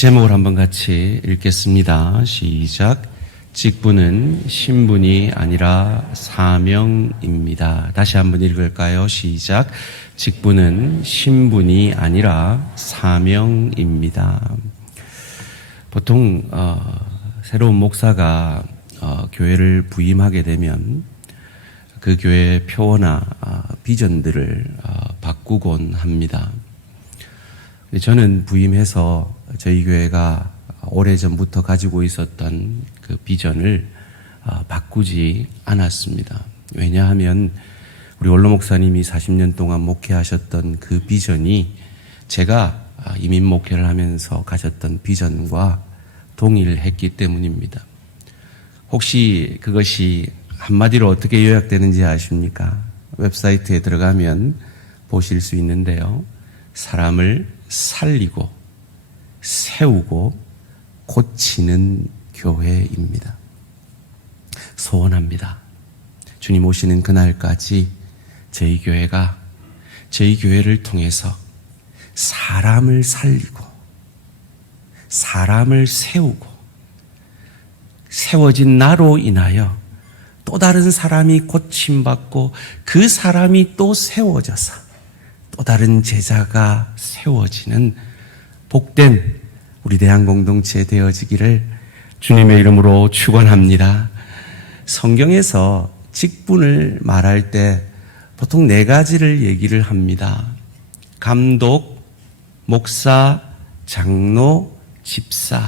제목을 한번 같이 읽겠습니다. 시작. 직분은 신분이 아니라 사명입니다. 다시 한번 읽을까요? 시작. 직분은 신분이 아니라 사명입니다. 보통 새로운 목사가 교회를 부임하게 되면 그 교회의 표어나 비전들을 바꾸곤 합니다. 저는 부임해서 저희 교회가 오래전부터 가지고 있었던 그 비전을 바꾸지 않았습니다. 왜냐하면 우리 원로 목사님이 40년 동안 목회하셨던 그 비전이 제가 이민 목회를 하면서 가졌던 비전과 동일했기 때문입니다. 혹시 그것이 한마디로 어떻게 요약되는지 아십니까? 웹사이트에 들어가면 보실 수 있는데요. 사람을 살리고 세우고 고치는 교회입니다. 소원합니다. 주님 오시는 그날까지 저희 교회가 저희 교회를 통해서 사람을 살리고 사람을 세우고 세워진 나로 인하여 또 다른 사람이 고침받고 그 사람이 또 세워져서 또 다른 제자가 세워지는 복된 우리 대한공동체 되어지기를 주님의 이름으로 축원합니다. 성경에서 직분을 말할 때 보통 4가지를 얘기를 합니다. 감독, 목사, 장로, 집사.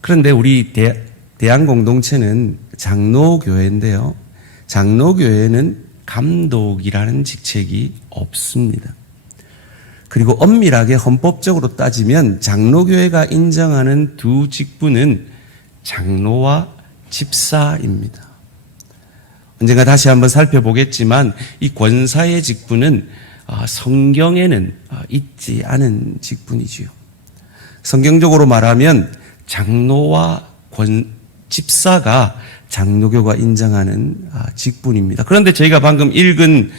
그런데 우리 대한공동체는 장로교회인데요. 장로교회는 감독이라는 직책이 없습니다. 그리고 엄밀하게 헌법적으로 따지면 장로교회가 인정하는 두 직분은 장로와 집사입니다. 언젠가 다시 한번 살펴보겠지만 이 권사의 직분은 성경에는 있지 않은 직분이지요. 성경적으로 말하면 장로와 집사가 장로교가 인정하는 직분입니다. 그런데 저희가 방금 읽은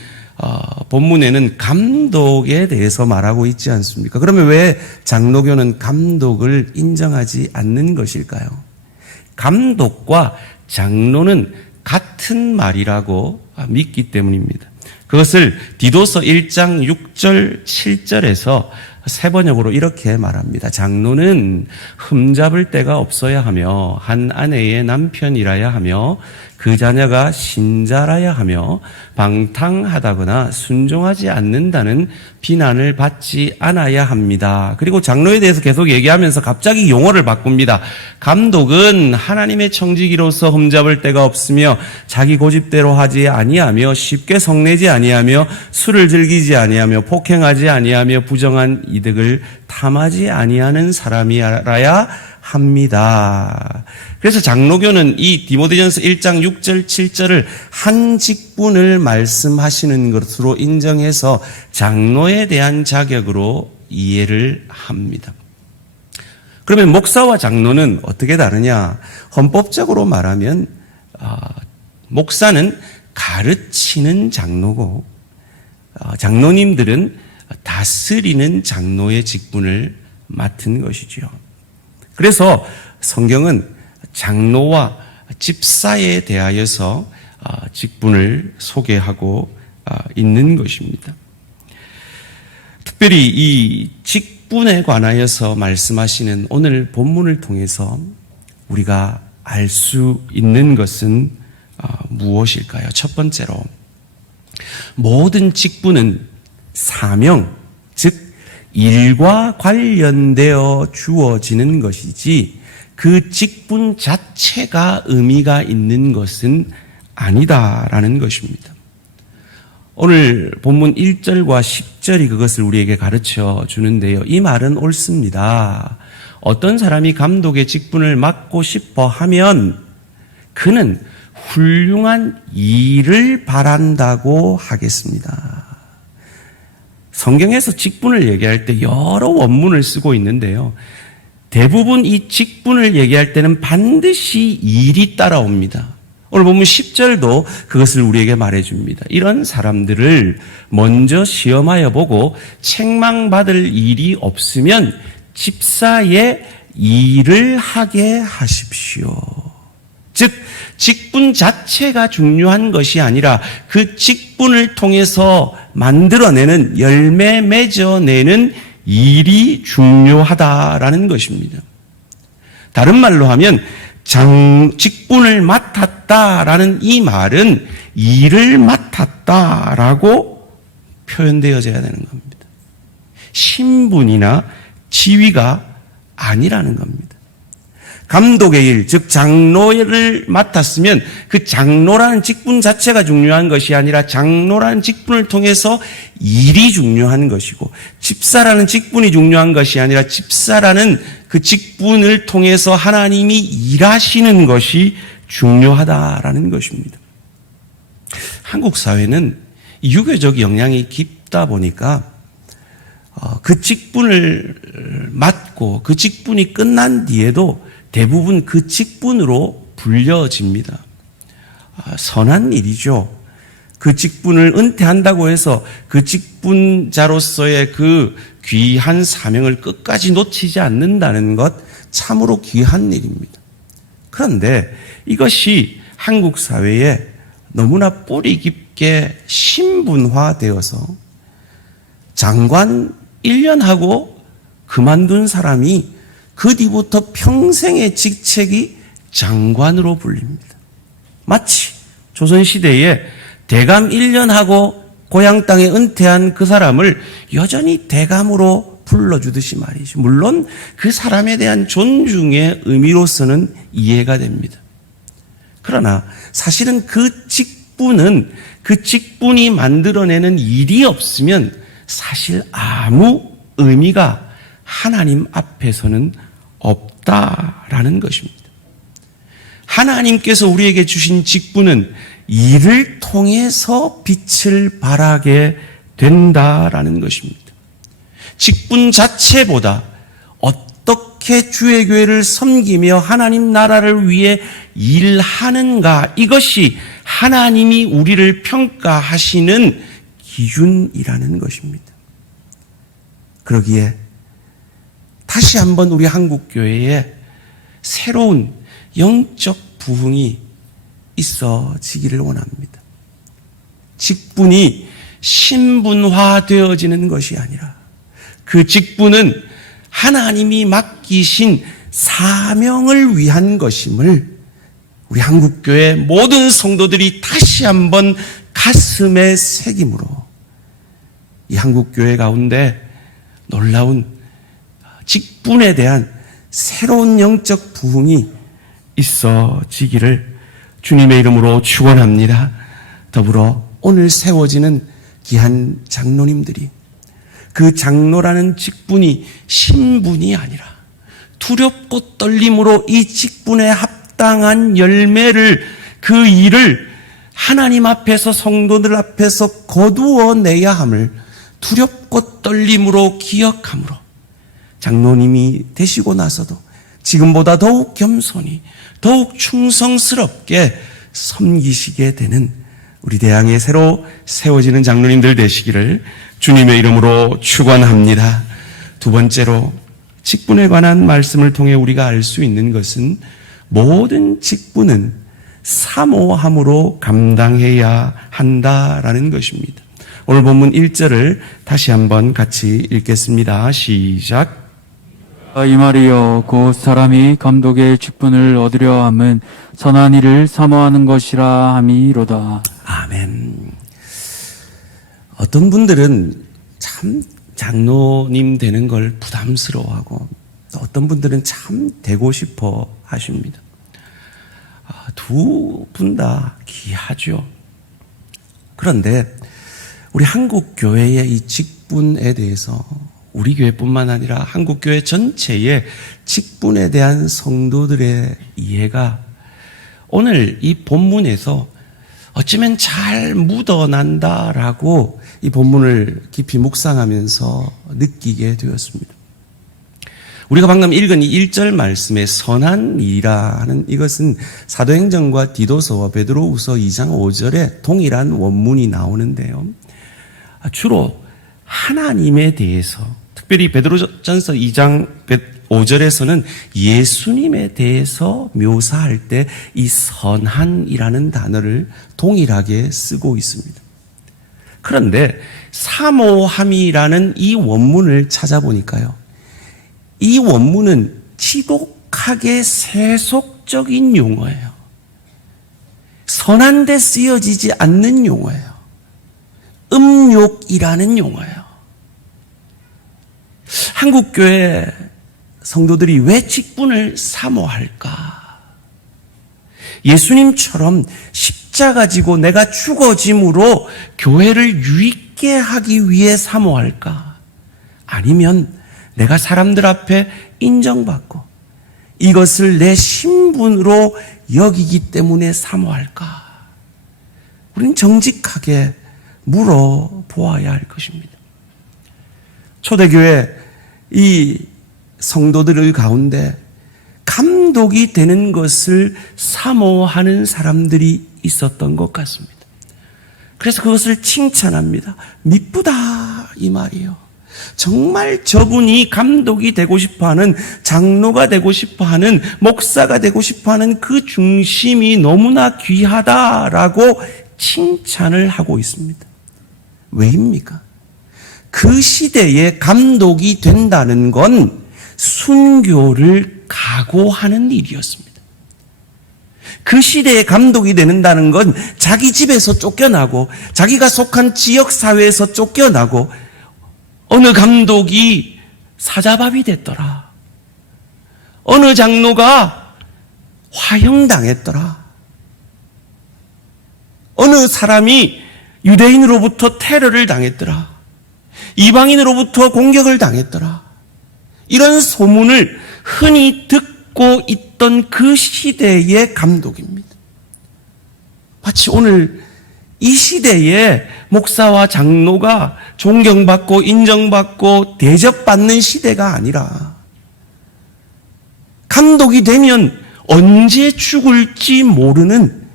본문에는 감독에 대해서 말하고 있지 않습니까? 그러면 왜 장로교는 감독을 인정하지 않는 것일까요? 감독과 장로는 같은 말이라고 믿기 때문입니다. 그것을 디도서 1장 6절 7절에서 세번역으로 이렇게 말합니다. 장로는 흠잡을 데가 없어야 하며 한 아내의 남편이라야 하며 그 자녀가 신자라야 하며 방탕하다거나 순종하지 않는다는 비난을 받지 않아야 합니다. 그리고 장로에 대해서 계속 얘기하면서 갑자기 용어를 바꿉니다. 감독은 하나님의 청지기로서 흠잡을 데가 없으며 자기 고집대로 하지 아니하며 쉽게 성내지 아니하며 술을 즐기지 아니하며 폭행하지 아니하며 부정한 이득을 탐하지 아니하는 사람이라야 합니다. 그래서 장로교는 이 디모데전서 1장 6절 7절을 한 직분을 말씀하시는 것으로 인정해서 장로에 대한 자격으로 이해를 합니다. 그러면 목사와 장로는 어떻게 다르냐? 헌법적으로 말하면 목사는 가르치는 장로고 장로님들은 다스리는 장로의 직분을 맡은 것이죠. 그래서 성경은 장로와 집사에 대하여서 직분을 소개하고 있는 것입니다. 특별히 이 직분에 관하여서 말씀하시는 오늘 본문을 통해서 우리가 알 수 있는 것은 무엇일까요? 첫 번째로 모든 직분은 사명, 즉 일과 관련되어 주어지는 것이지 그 직분 자체가 의미가 있는 것은 아니다라는 것입니다. 오늘 본문 1절과 10절이 그것을 우리에게 가르쳐 주는데요. 이 말은 옳습니다. 어떤 사람이 감독의 직분을 맡고 싶어 하면 그는 훌륭한 일을 바란다고 하겠습니다. 성경에서 직분을 얘기할 때 여러 원문을 쓰고 있는데요. 대부분 이 직분을 얘기할 때는 반드시 일이 따라옵니다. 오늘 본문 10절도 그것을 우리에게 말해줍니다. 이런 사람들을 먼저 시험하여 보고 책망받을 일이 없으면 집사의 일을 하게 하십시오. 즉 직분 자체가 중요한 것이 아니라 그 직분을 통해서 만들어내는, 열매 맺어내는 일이 중요하다라는 것입니다. 다른 말로 하면 직분을 맡았다라는 이 말은 일을 맡았다라고 표현되어져야 되는 겁니다. 신분이나 지위가 아니라는 겁니다. 감독의 일, 즉 장로를 맡았으면 그 장로라는 직분 자체가 중요한 것이 아니라 장로라는 직분을 통해서 일이 중요한 것이고, 집사라는 직분이 중요한 것이 아니라 집사라는 그 직분을 통해서 하나님이 일하시는 것이 중요하다라는 것입니다. 한국 사회는 유교적 영향이 깊다 보니까 그 직분을 맡고 그 직분이 끝난 뒤에도 대부분 그 직분으로 불려집니다. 선한 일이죠. 그 직분을 은퇴한다고 해서 그 직분자로서의 그 귀한 사명을 끝까지 놓치지 않는다는 것, 참으로 귀한 일입니다. 그런데 이것이 한국 사회에 너무나 뿌리 깊게 신분화되어서 장관 1년 하고 그만둔 사람이 그 뒤부터 평생의 직책이 장관으로 불립니다. 마치 조선시대에 대감 1년 하고 고향 땅에 은퇴한 그 사람을 여전히 대감으로 불러주듯이 말이죠. 물론 그 사람에 대한 존중의 의미로서는 이해가 됩니다. 그러나 사실은 그 직분이 만들어내는 일이 없으면 사실 아무 의미가 하나님 앞에서는 없다라는 것입니다. 하나님께서 우리에게 주신 직분은 일을 통해서 빛을 발하게 된다라는 것입니다. 직분 자체보다 어떻게 주의 교회를 섬기며 하나님 나라를 위해 일하는가, 이것이 하나님이 우리를 평가하시는 기준이라는 것입니다. 그러기에 다시 한번 우리 한국교회에 새로운 영적 부흥이 있어지기를 원합니다. 직분이 신분화되어지는 것이 아니라 그 직분은 하나님이 맡기신 사명을 위한 것임을 우리 한국교회 모든 성도들이 다시 한번 가슴에 새김으로 이 한국교회 가운데 놀라운 직분에 대한 새로운 영적 부흥이 있어지기를 주님의 이름으로 축원합니다. 더불어 오늘 세워지는 귀한 장로님들이 그 장로라는 직분이 신분이 아니라 두렵고 떨림으로 이 직분에 합당한 열매를, 그 일을 하나님 앞에서, 성도들 앞에서 거두어내야 함을 두렵고 떨림으로 기억함으로 장로님이 되시고 나서도 지금보다 더욱 겸손히, 더욱 충성스럽게 섬기시게 되는 우리 대항에 새로 세워지는 장로님들 되시기를 주님의 이름으로 축원합니다. 두 번째로, 직분에 관한 말씀을 통해 우리가 알 수 있는 것은 모든 직분은 사모함으로 감당해야 한다라는 것입니다. 오늘 본문 1절을 다시 한번 같이 읽겠습니다. 시작. 이 말이여, 곧 사람이 감독의 직분을 얻으려 함은 선한 일을 사모하는 것이라 함이로다. 아멘. 어떤 분들은 참 장로님 되는 걸 부담스러워하고, 또 어떤 분들은 참 되고 싶어 하십니다. 두 분 다 귀하죠. 그런데 우리 한국 교회의 이 직분에 대해서 우리 교회뿐만 아니라 한국 교회 전체의 직분에 대한 성도들의 이해가 오늘 이 본문에서 어쩌면 잘 묻어난다라고 이 본문을 깊이 묵상하면서 느끼게 되었습니다. 우리가 방금 읽은 이 1절 말씀의 선한 일이라는 이것은 사도행전과 디도서와 베드로후서 2장 5절에 동일한 원문이 나오는데요. 주로 하나님에 대해서, 특별히 베드로전서 2장 5절에서는 예수님에 대해서 묘사할 때 이 선한이라는 단어를 동일하게 쓰고 있습니다. 그런데 사모함이라는 이 원문을 찾아보니까요, 이 원문은 지독하게 세속적인 용어예요. 선한데 쓰여지지 않는 용어예요. 음욕이라는 용어예요. 한국교회 성도들이 왜 직분을 사모할까? 예수님처럼 십자가 지고 내가 죽어짐으로 교회를 유익게 하기 위해 사모할까? 아니면 내가 사람들 앞에 인정받고 이것을 내 신분으로 여기기 때문에 사모할까? 우리는 정직하게 물어보아야 할 것입니다. 초대교회 이 성도들 가운데 감독이 되는 것을 사모하는 사람들이 있었던 것 같습니다. 그래서 그것을 칭찬합니다. 미쁘다 이 말이에요. 정말 저분이 감독이 되고 싶어하는, 장로가 되고 싶어하는, 목사가 되고 싶어하는 그 중심이 너무나 귀하다라고 칭찬을 하고 있습니다. 왜입니까? 그 시대에 감독이 된다는 건 순교를 각오하는 일이었습니다. 그 시대에 감독이 된다는 건 자기 집에서 쫓겨나고 자기가 속한 지역사회에서 쫓겨나고 어느 감독이 사자밥이 됐더라. 어느 장로가 화형당했더라. 어느 사람이 유대인으로부터 테러를 당했더라. 이방인으로부터 공격을 당했더라. 이런 소문을 흔히 듣고 있던 그 시대의 감독입니다. 마치 오늘 이 시대에 목사와 장로가 존경받고 인정받고 대접받는 시대가 아니라 감독이 되면 언제 죽을지 모르는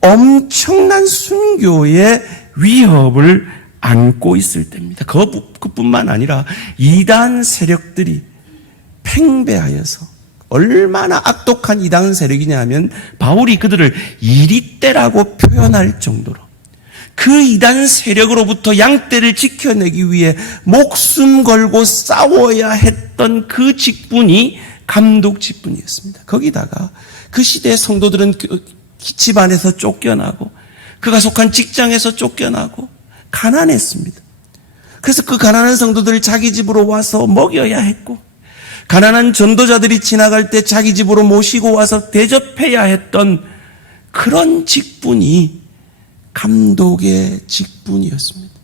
엄청난 순교의 위협을 안고 있을 때입니다. 그뿐만 아니라 이단 세력들이 팽배하여서 얼마나 악독한 이단 세력이냐 하면 바울이 그들을 이리떼라고 표현할 정도로 그 이단 세력으로부터 양떼를 지켜내기 위해 목숨 걸고 싸워야 했던 그 직분이 감독 직분이었습니다. 거기다가 그 시대의 성도들은 집안에서 쫓겨나고 그가 속한 직장에서 쫓겨나고 가난했습니다. 그래서 그 가난한 성도들을 자기 집으로 와서 먹여야 했고 가난한 전도자들이 지나갈 때 자기 집으로 모시고 와서 대접해야 했던 그런 직분이 감독의 직분이었습니다.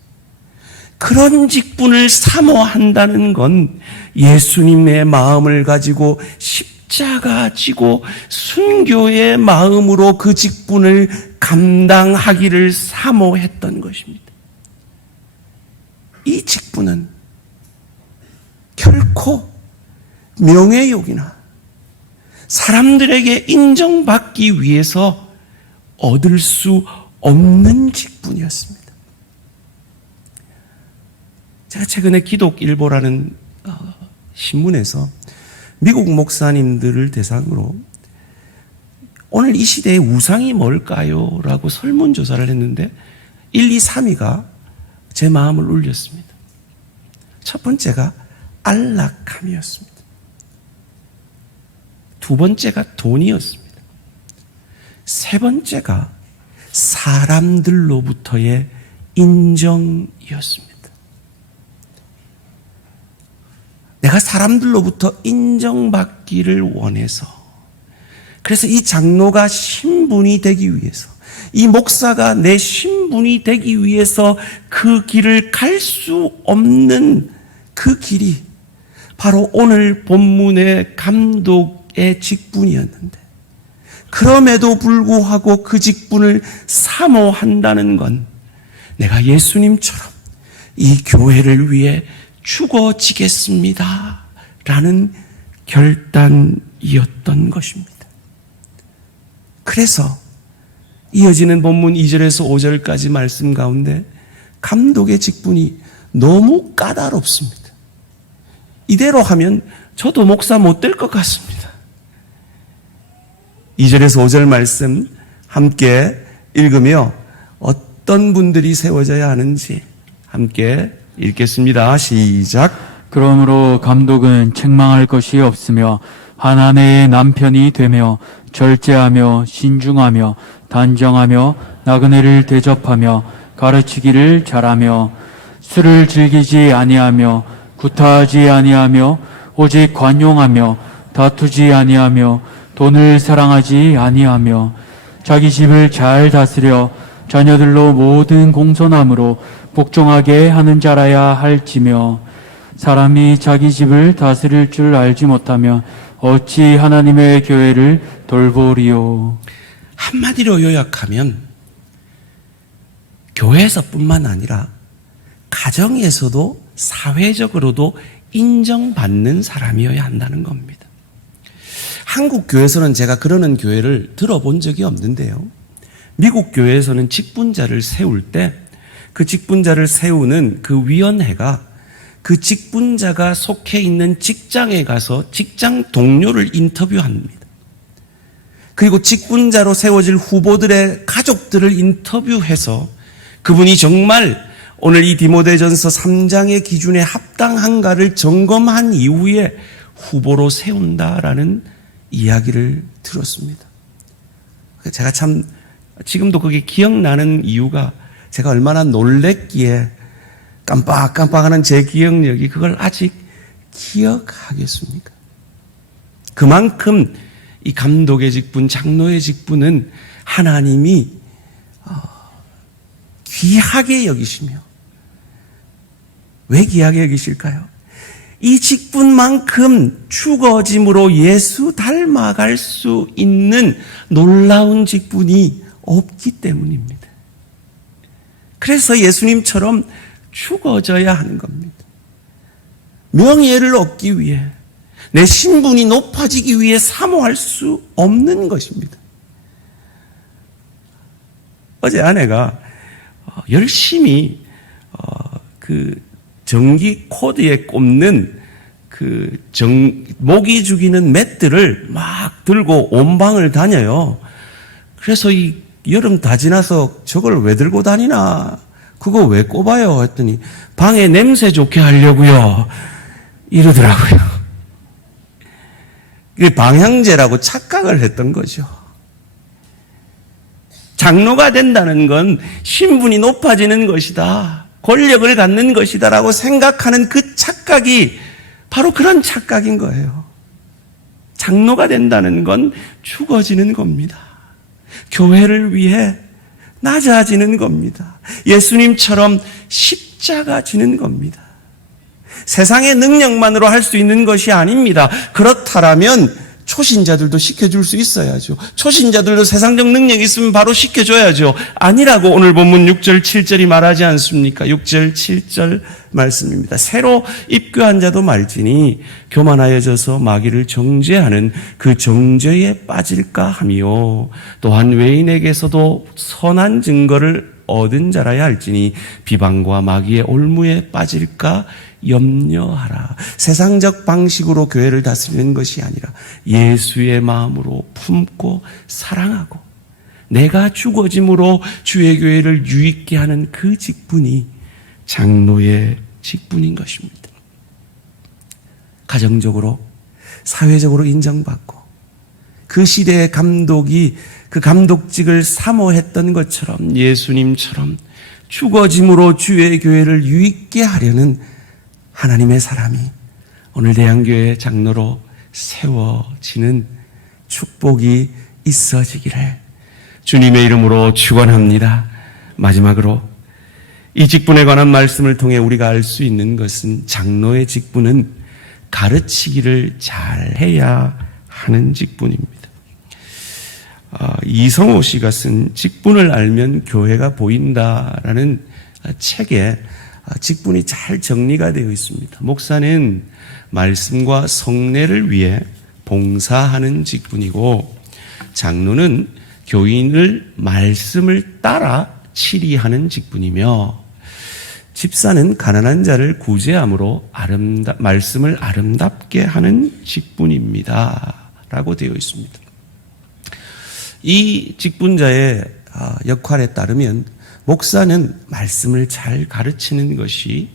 그런 직분을 사모한다는 건 예수님의 마음을 가지고 십자가 지고 순교의 마음으로 그 직분을 감당하기를 사모했던 것입니다. 이 직분은 결코 명예욕이나 사람들에게 인정받기 위해서 얻을 수 없는 직분이었습니다. 제가 최근에 기독일보라는 신문에서 미국 목사님들을 대상으로 오늘 이 시대의 우상이 뭘까요? 라고 설문조사를 했는데 1, 2, 3위가 제 마음을 울렸습니다. 첫 번째가 안락함이었습니다. 두 번째가 돈이었습니다. 세 번째가 사람들로부터의 인정이었습니다. 내가 사람들로부터 인정받기를 원해서, 그래서 이 장로가 신분이 되기 위해서, 이 목사가 내 신분이 되기 위해서 그 길을 갈 수 없는 그 길이 바로 오늘 본문의 감독의 직분이었는데, 그럼에도 불구하고 그 직분을 사모한다는 건 내가 예수님처럼 이 교회를 위해 죽어지겠습니다 라는 결단이었던 것입니다. 그래서 이어지는 본문 2절에서 5절까지 말씀 가운데 감독의 직분이 너무 까다롭습니다. 이대로 하면 저도 목사 못 될 것 같습니다. 2절에서 5절 말씀 함께 읽으며 어떤 분들이 세워져야 하는지 함께 읽겠습니다. 시작. 그러므로 감독은 책망할 것이 없으며 한 아내의 남편이 되며 절제하며 신중하며 단정하며 나그네를 대접하며 가르치기를 잘하며 술을 즐기지 아니하며 구타하지 아니하며 오직 관용하며 다투지 아니하며 돈을 사랑하지 아니하며 자기 집을 잘 다스려 자녀들로 모든 공손함으로 복종하게 하는 자라야 할지며 사람이 자기 집을 다스릴 줄 알지 못하면 어찌 하나님의 교회를 돌보리요. 한마디로 요약하면 교회에서뿐만 아니라 가정에서도 사회적으로도 인정받는 사람이어야 한다는 겁니다. 한국 교회에서는 제가 그러는 교회를 들어본 적이 없는데요. 미국 교회에서는 직분자를 세울 때 그 직분자를 세우는 그 위원회가 그 직분자가 속해 있는 직장에 가서 직장 동료를 인터뷰합니다. 그리고 직분자로 세워질 후보들의 가족들을 인터뷰해서 그분이 정말 오늘 이 디모데전서 3장의 기준에 합당한가를 점검한 이후에 후보로 세운다라는 이야기를 들었습니다. 제가 참 지금도 그게 기억나는 이유가 제가 얼마나 놀랬기에 깜빡깜빡하는 제 기억력이 그걸 아직 기억하겠습니까? 그만큼 이 감독의 직분, 장로의 직분은 하나님이 귀하게 여기시며, 왜 귀하게 여기실까요? 이 직분만큼 죽어짐으로 예수 닮아갈 수 있는 놀라운 직분이 없기 때문입니다. 그래서 예수님처럼 죽어져야 하는 겁니다. 명예를 얻기 위해, 내 신분이 높아지기 위해 사모할 수 없는 것입니다. 어제 아내가 열심히 그 전기 코드에 꼽는 모기 죽이는 맷들을 막 들고 온 방을 다녀요. 그래서 이 여름 다 지나서 저걸 왜 들고 다니나? 그거 왜 꼽아요? 했더니 방에 냄새 좋게 하려고요. 이러더라고요. 그게 방향제라고 착각을 했던 거죠. 장로가 된다는 건 신분이 높아지는 것이다. 권력을 갖는 것이다라고 생각하는 그 착각이 바로 그런 착각인 거예요. 장로가 된다는 건 죽어지는 겁니다. 교회를 위해 낮아지는 겁니다. 예수님처럼 십자가 지는 겁니다. 세상의 능력만으로 할 수 있는 것이 아닙니다. 그렇다면 초신자들도 시켜줄 수 있어야죠. 초신자들도 세상적 능력이 있으면 바로 시켜줘야죠. 아니라고 오늘 본문 6절 7절이 말하지 않습니까? 6절 7절 말씀입니다. 새로 입교한 자도 말지니 교만하여져서 마귀를 정죄하는 그 정죄에 빠질까 하며 또한 외인에게서도 선한 증거를 얻은 자라야 할지니 비방과 마귀의 올무에 빠질까 염려하라. 세상적 방식으로 교회를 다스리는 것이 아니라 예수의 마음으로 품고 사랑하고 내가 죽어짐으로 주의 교회를 유익게 하는 그 직분이 장로의 직분인 것입니다. 가정적으로 사회적으로 인정받고 그 시대의 감독이 그 감독직을 사모했던 것처럼 예수님처럼 죽어짐으로 주의 교회를 유익게 하려는 하나님의 사람이 오늘 대한교회 장로로 세워지는 축복이 있어지기를 주님의 이름으로 축원합니다. 마지막으로 이 직분에 관한 말씀을 통해 우리가 알 수 있는 것은 장로의 직분은 가르치기를 잘해야 하는 직분입니다. 이성호 씨가 쓴 직분을 알면 교회가 보인다라는 책에 직분이 잘 정리가 되어 있습니다. 목사는 말씀과 성례를 위해 봉사하는 직분이고 장로는 교인을 말씀을 따라 치리하는 직분이며 집사는 가난한 자를 구제함으로 말씀을 아름답게 하는 직분입니다. 라고 되어 있습니다. 이 직분자의 역할에 따르면 목사는 말씀을 잘 가르치는 것이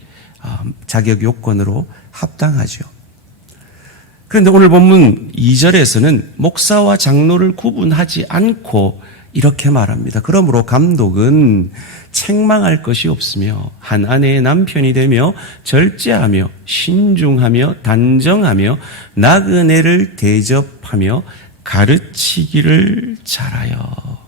자격 요건으로 합당하죠. 그런데 오늘 본문 2절에서는 목사와 장로를 구분하지 않고 이렇게 말합니다. 그러므로 감독은 책망할 것이 없으며 한 아내의 남편이 되며 절제하며 신중하며 단정하며 나그네를 대접하며 가르치기를 잘하여.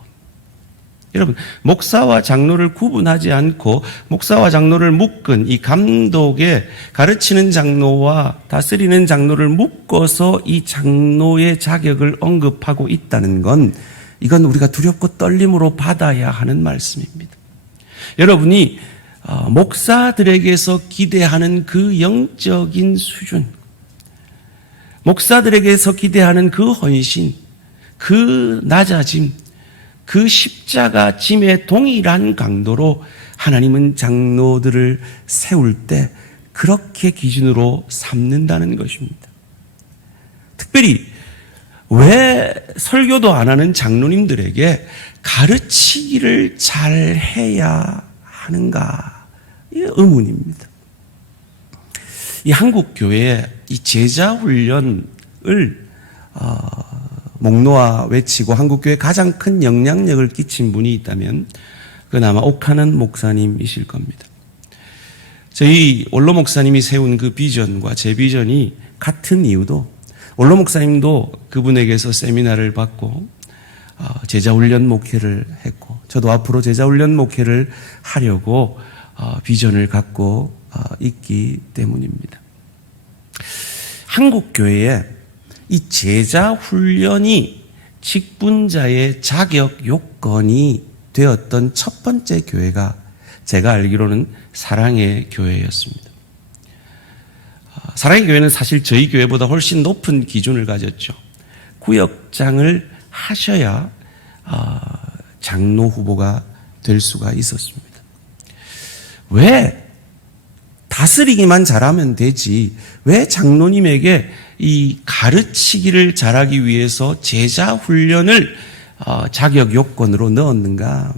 여러분, 목사와 장로를 구분하지 않고 목사와 장로를 묶은 이 감독의 가르치는 장로와 다스리는 장로를 묶어서 이 장로의 자격을 언급하고 있다는 건 이건 우리가 두렵고 떨림으로 받아야 하는 말씀입니다. 여러분이 목사들에게서 기대하는 그 영적인 수준, 목사들에게서 기대하는 그 헌신, 그 낮아짐, 그 십자가 짐의 동일한 강도로 하나님은 장로들을 세울 때 그렇게 기준으로 삼는다는 것입니다. 특별히 왜 설교도 안 하는 장로님들에게 가르치기를 잘 해야 하는가? 이 의문입니다. 이 한국 교회의 이 제자 훈련을 목놓아 외치고 한국 교회에 가장 큰 영향력을 끼친 분이 있다면 그건 아마 옥하는 목사님이실 겁니다. 저희 원로 목사님이 세운 그 비전과 제 비전이 같은 이유도 원로 목사님도 그분에게서 세미나를 받고 제자훈련 목회를 했고 저도 앞으로 제자훈련 목회를 하려고 비전을 갖고 있기 때문입니다. 한국 교회에 이 제자훈련이 직분자의 자격 요건이 되었던 첫 번째 교회가 제가 알기로는 사랑의 교회였습니다. 사랑의 교회는 사실 저희 교회보다 훨씬 높은 기준을 가졌죠. 구역장을 하셔야 장로 후보가 될 수가 있었습니다. 왜 다스리기만 잘하면 되지 왜 장로님에게 이 가르치기를 잘하기 위해서 제자 훈련을 자격 요건으로 넣었는가?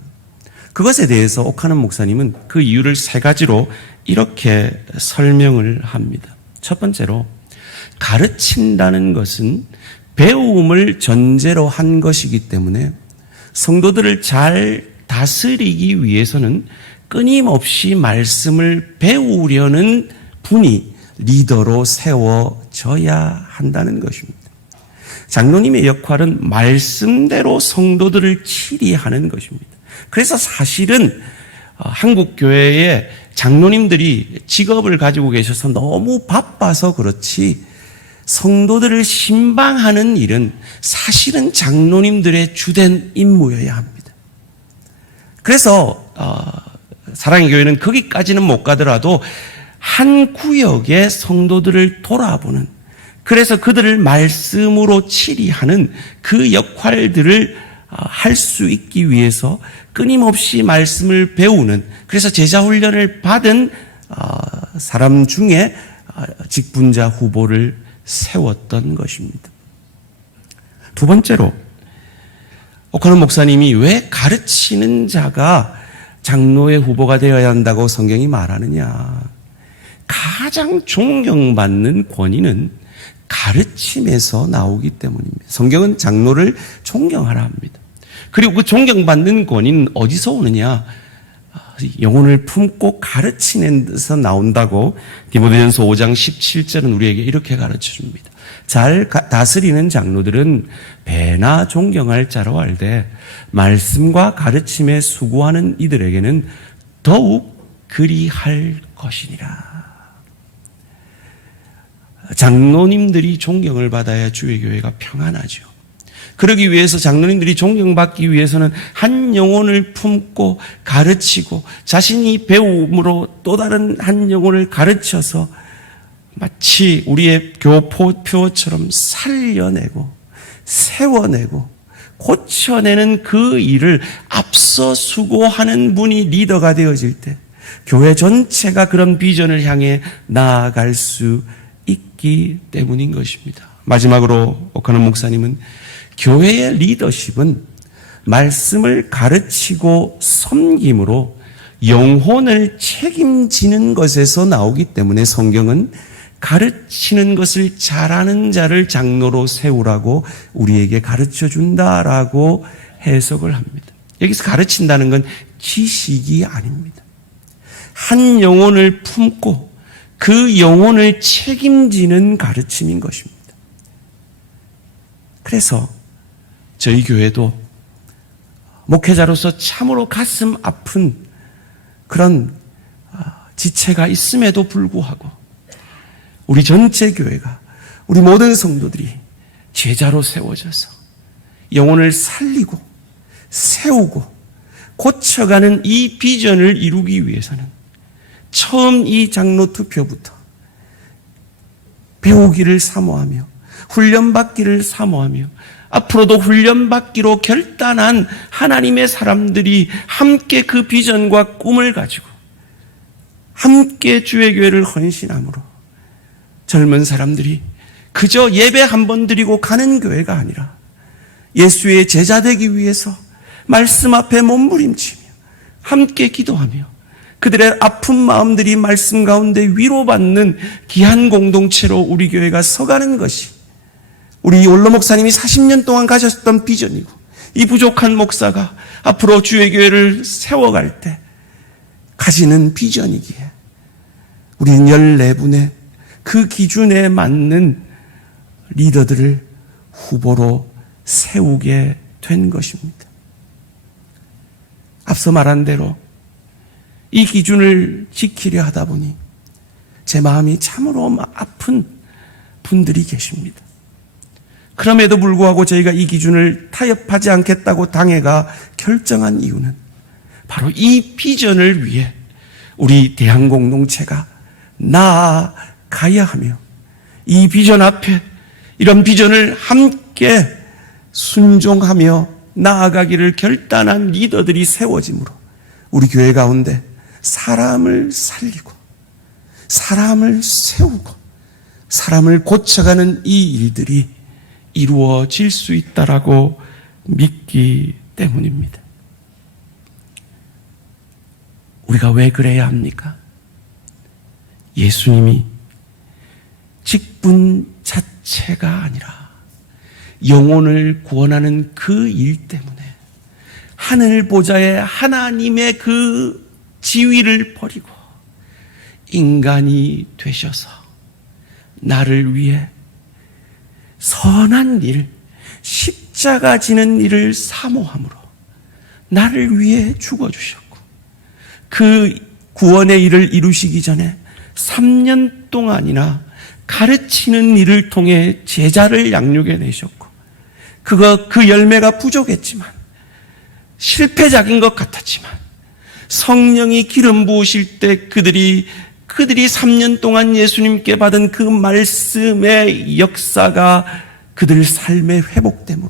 그것에 대해서 옥하는 목사님은 그 이유를 세 가지로 이렇게 설명을 합니다. 첫 번째로 가르친다는 것은 배움을 전제로 한 것이기 때문에 성도들을 잘 다스리기 위해서는 끊임없이 말씀을 배우려는 분이 리더로 세워져야 한다는 것입니다. 장로님의 역할은 말씀대로 성도들을 치리하는 것입니다. 그래서 사실은 한국 교회의 장로님들이 직업을 가지고 계셔서 너무 바빠서 그렇지 성도들을 신방하는 일은 사실은 장로님들의 주된 임무여야 합니다. 그래서 사랑의 교회는 거기까지는 못 가더라도 한 구역의 성도들을 돌아보는 그래서 그들을 말씀으로 치리하는 그 역할들을 할 수 있기 위해서 끊임없이 말씀을 배우는 그래서 제자훈련을 받은 사람 중에 직분자 후보를 세웠던 것입니다. 두 번째로 옥하는 목사님이 왜 가르치는 자가 장로의 후보가 되어야 한다고 성경이 말하느냐. 가장 존경받는 권위는 가르침에서 나오기 때문입니다. 성경은 장로를 존경하라 합니다. 그리고 그 존경받는 권위는 어디서 오느냐? 영혼을 품고 가르치는 데서 나온다고 디모데전서 5장 17절은 우리에게 이렇게 가르쳐줍니다. 잘 다스리는 장로들은 배나 존경할 자로 알되 말씀과 가르침에 수고하는 이들에게는 더욱 그리할 것이니라. 장로님들이 존경을 받아야 주의 교회가 평안하죠. 그러기 위해서 장로님들이 존경받기 위해서는 한 영혼을 품고 가르치고 자신이 배움으로 또 다른 한 영혼을 가르쳐서 마치 우리의 교포표처럼 살려내고 세워내고 고쳐내는 그 일을 앞서 수고하는 분이 리더가 되어질 때 교회 전체가 그런 비전을 향해 나아갈 수 있기 때문인 것입니다. 마지막으로 오카노 목사님은 교회의 리더십은 말씀을 가르치고 섬김으로 영혼을 책임지는 것에서 나오기 때문에 성경은 가르치는 것을 잘하는 자를 장로로 세우라고 우리에게 가르쳐 준다라고 해석을 합니다. 여기서 가르친다는 건 지식이 아닙니다. 한 영혼을 품고 그 영혼을 책임지는 가르침인 것입니다. 그래서 저희 교회도 목회자로서 참으로 가슴 아픈 그런 지체가 있음에도 불구하고 우리 전체 교회가, 우리 모든 성도들이 제자로 세워져서 영혼을 살리고 세우고 고쳐가는 이 비전을 이루기 위해서는 처음 이 장로 투표부터 배우기를 사모하며 훈련받기를 사모하며 앞으로도 훈련받기로 결단한 하나님의 사람들이 함께 그 비전과 꿈을 가지고 함께 주의 교회를 헌신함으로 젊은 사람들이 그저 예배 한 번 드리고 가는 교회가 아니라 예수의 제자 되기 위해서 말씀 앞에 몸부림치며 함께 기도하며 그들의 아픈 마음들이 말씀 가운데 위로받는 귀한 공동체로 우리 교회가 서가는 것이 우리 원로 목사님이 40년 동안 가졌던 비전이고, 이 부족한 목사가 앞으로 주의 교회를 세워갈 때 가지는 비전이기에 우리는 14분의 그 기준에 맞는 리더들을 후보로 세우게 된 것입니다. 앞서 말한 대로 이 기준을 지키려 하다 보니 제 마음이 참으로 아픈 분들이 계십니다. 그럼에도 불구하고 저희가 이 기준을 타협하지 않겠다고 당회가 결정한 이유는 바로 이 비전을 위해 우리 대한공동체가 나아가야 하며 이 비전 앞에 이런 비전을 함께 순종하며 나아가기를 결단한 리더들이 세워지므로 우리 교회 가운데 사람을 살리고 사람을 세우고 사람을 고쳐가는 이 일들이 이루어질 수 있다라고 믿기 때문입니다. 우리가 왜 그래야 합니까? 예수님이 직분 자체가 아니라 영혼을 구원하는 그 일 때문에 하늘 보좌에 하나님의 그 지위를 버리고 인간이 되셔서 나를 위해 선한 일, 십자가 지는 일을 사모함으로 나를 위해 죽어주셨고 그 구원의 일을 이루시기 전에 3년 동안이나 가르치는 일을 통해 제자를 양육해 내셨고 그 열매가 부족했지만 실패작인 것 같았지만 성령이 기름 부으실 때 그들이 3년 동안 예수님께 받은 그 말씀의 역사가 그들 삶의 회복됨으로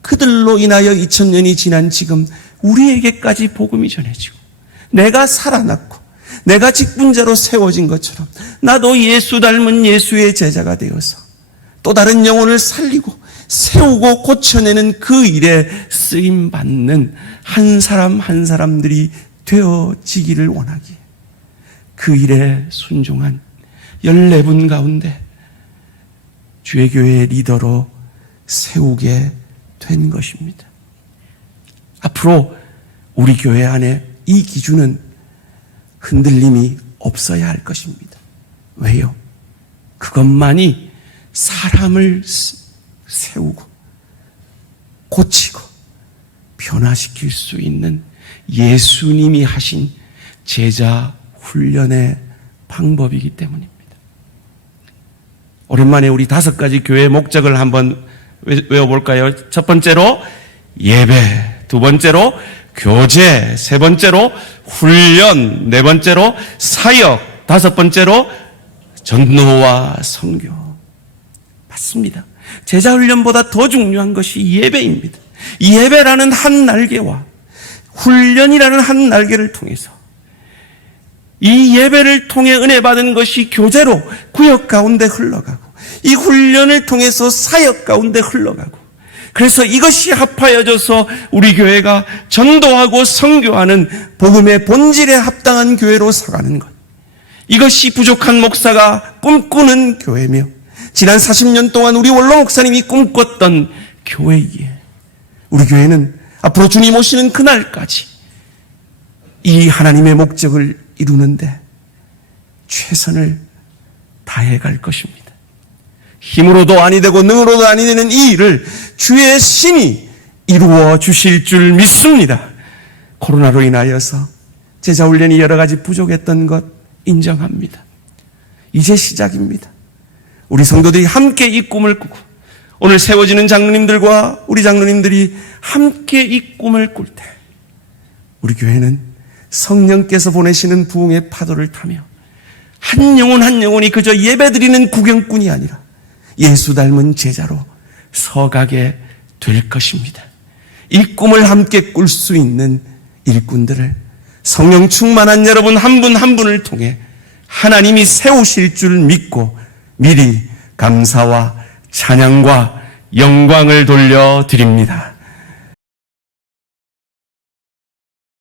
그들로 인하여 2000년이 지난 지금 우리에게까지 복음이 전해지고 내가 살아났고 내가 직분자로 세워진 것처럼 나도 예수 닮은 예수의 제자가 되어서 또 다른 영혼을 살리고 세우고 고쳐내는 그 일에 쓰임받는 한 사람 한 사람들이 되어지기를 원하기에 그 일에 순종한 14분 가운데 주의 교회의 리더로 세우게 된 것입니다. 앞으로 우리 교회 안에 이 기준은 흔들림이 없어야 할 것입니다. 왜요? 그것만이 사람을 세우고 고치고 변화시킬 수 있는 예수님이 하신 제자 훈련의 방법이기 때문입니다. 오랜만에 우리 5가지 교회의 목적을 한번 외워볼까요? 첫 번째로 예배, 두 번째로 교제, 세 번째로 훈련, 네 번째로 사역, 다섯 번째로 전도와 선교. 맞습니다. 제자훈련보다 더 중요한 것이 예배입니다. 예배라는 한 날개와 훈련이라는 한 날개를 통해서 이 예배를 통해 은혜 받은 것이 교제로 구역 가운데 흘러가고, 이 훈련을 통해서 사역 가운데 흘러가고, 그래서 이것이 합하여져서 우리 교회가 전도하고 선교하는 복음의 본질에 합당한 교회로 서가는 것. 이것이 부족한 목사가 꿈꾸는 교회며, 지난 40년 동안 우리 원로 목사님이 꿈꿨던 교회이기에, 우리 교회는 앞으로 주님 오시는 그날까지 이 하나님의 목적을 이루는데 최선을 다해 갈 것입니다. 힘으로도 아니 되고 능으로도 아니 되는 이 일을 주의 신이 이루어 주실 줄 믿습니다. 코로나로 인하여서 제자 훈련이 여러 가지 부족했던 것 인정합니다. 이제 시작입니다. 우리 성도들이 함께 이 꿈을 꾸고, 오늘 세워지는 장로님들과 우리 장로님들이 함께 이 꿈을 꿀 때 우리 교회는 성령께서 보내시는 부흥의 파도를 타며 한 영혼 한 영혼이 그저 예배드리는 구경꾼이 아니라 예수 닮은 제자로 서가게 될 것입니다. 이 꿈을 함께 꿀 수 있는 일꾼들을 성령 충만한 여러분 한 분 한 분을 통해 하나님이 세우실 줄 믿고 미리 감사와 찬양과 영광을 돌려드립니다.